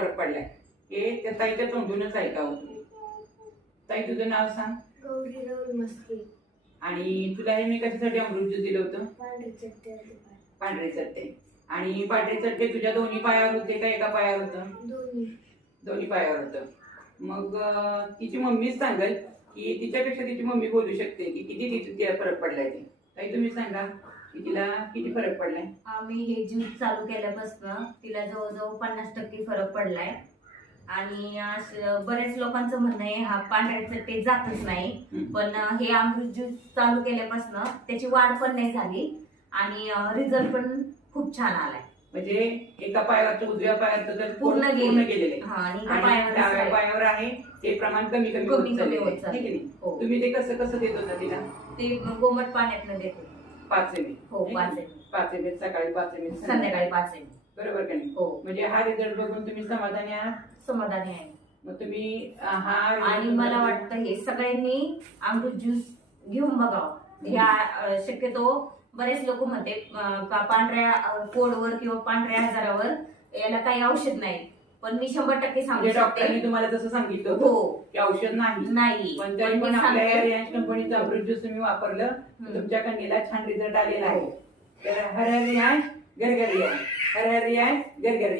फरक पडलाय. हे त्या ताईच्या तोंडूनच ऐकावं ताई तुझं नाव सांग. गौरी राहुल मस्के. आणि तुला हे मी कशासाठी अमृत ज्यूस दिलं होतं? पांढरे चट्टे दुपार पांढरे. चट्टे आणि पांढरे चट्टे तुझ्या दोन्ही पायावर होते का एका पायावर होतं? दोन्ही. दोन्ही पायावर होतं. मग अं, तिची मम्मीच सांगेल की तिच्यापेक्षा तिची मम्मी बोलू शकते की किती तिथे फरक पडलाय ते. ताई तुम्ही सांगा. तिला किती फरक पडलाय आम्ही हे ज्यूस चालू केल्यापासून तिला जवळजवळ पन्नास टक्के फरक पडलाय आणि बऱ्याच लोकांचं म्हणणं आहे हा पांढऱ्या चट्टे जातच नाही. पण हे अमृत ज्यूस चालू केल्यापासून त्याची वाढ पण नाही झाली आणि रिझल्ट पण खूप छान आलाय म्हणजे एका पायावरचं उजव्या पायावरचं जर पूर्ण. पूर्ण आहे हा आणि डाव्या. पायावर आहे ते प्रमाण कमी कमी कमी होत चाललेलं आहे. हो. तुम्ही ते कसं कसं देत होता तिला ते गोमट पाण्यातनं देतो पाच एम हो पाच एम पाच एम सकाळी पाच एम संध्याकाळी पाच एम बरोबर का नाही? हो. म्हणजे हा रिझल्ट बघून तुम्ही समाधानी आहात? समाधानी आहे. मग तुम्ही हा आणि मला वाटतं हे सगळ्यांनी अमृत ज्यूस घेऊन बघावं. ह्या अं, शक्यतो बरेच लोक म्हणते पांढऱ्या अं, पोडवर किंवा पांढऱ्या आजारावर याला काही औषध नाही. पण मी शंभर टक्के सांगू म्हणजे डॉक्टरांनी शकते तुम्हाला जसं सांगितलं होतं हो. की औषध नाही. नाही. पण पण तरी मी पण आपल्या सांगते- कंपनीचं अमृत ज्यूस तुम्ही वापरलं तर हम्म. तुमच्या कन्येला छान रिझल्ट आलेला आहे. हो. तर हर हर रियांश गरगर